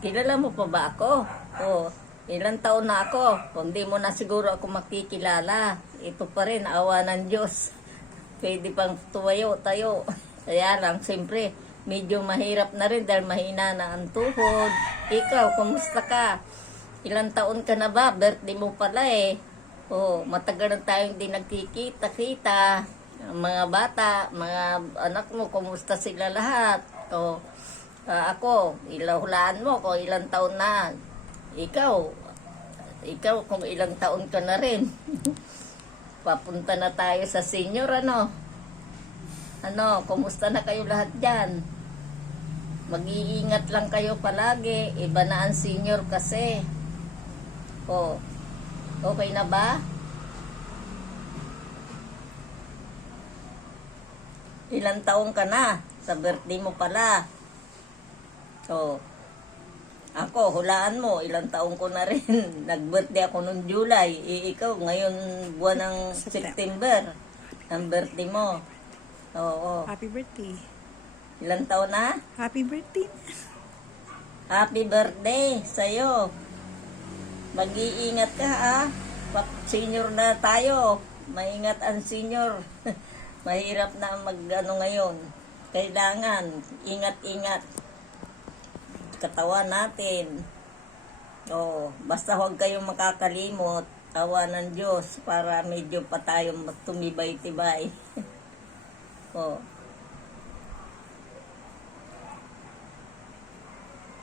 Kilala mo pa ba ako? Oh, ilang taon na ako. Kung di mo na siguro ako makikilala, ito pa rin, awa ng Diyos. Pwede pang tumayo, tayo. Kaya lang, siyempre, medyo mahirap na rin dahil mahina na ang tuhod. Ikaw, kumusta ka? Ilang taon ka na ba? Birthday mo pala eh. Oh, matagal na tayong di nagkikita-kita. Ang mga bata, mga anak mo, kumusta sila lahat? Oh, ako, ilahulaan mo kung ilang taon na. Ikaw kung ilang taon ka na rin. Papunta na tayo sa senior, ano? Ano, kumusta na kayo lahat dyan? Mag-iingat lang kayo palagi. Iba na ang senior kasi. Oh, okay na ba? Ilang taon ka na? Sa birthday mo pala. So, ako, hulaan mo, ilang taon ko na rin. Nag-birthday ako noong July. Ikaw, ngayon buwan ng September. Ang birthday mo. Oo. Happy birthday. Ilang taon na? Happy birthday. Happy birthday sa'yo. Mag-iingat ka ha. Senior na tayo. Maingat ang senior. Mahirap na mag-ano ngayon. Kailangan, ingat-ingat. Katawan natin. Oh, basta huwag kayong makakalimot. Awa ng Diyos para medyo pa tayong tumibay-tibay. Oh.